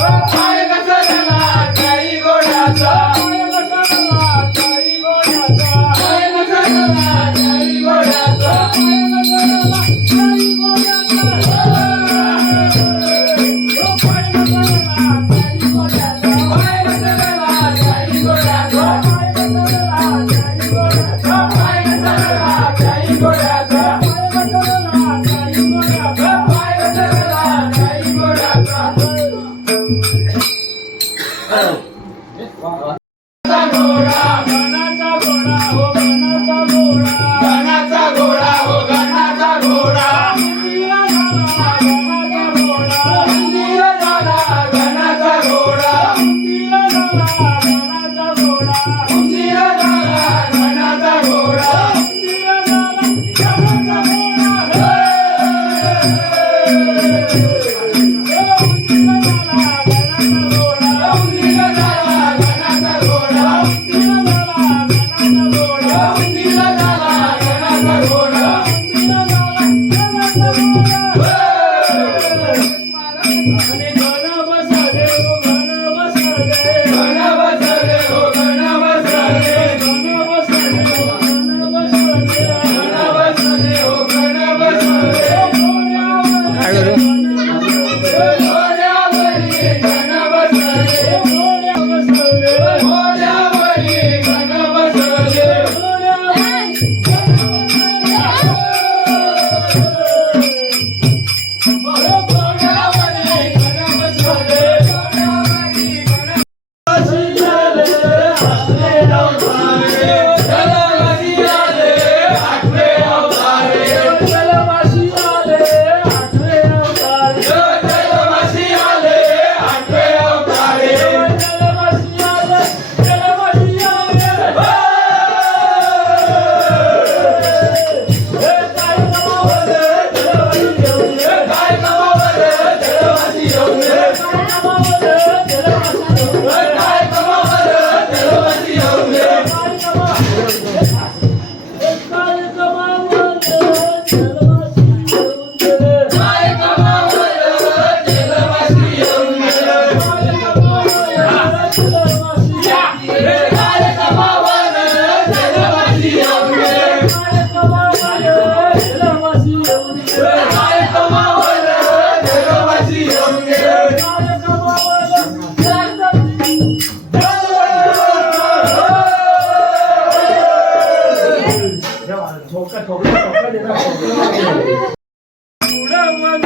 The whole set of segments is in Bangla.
Bye.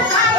Hey!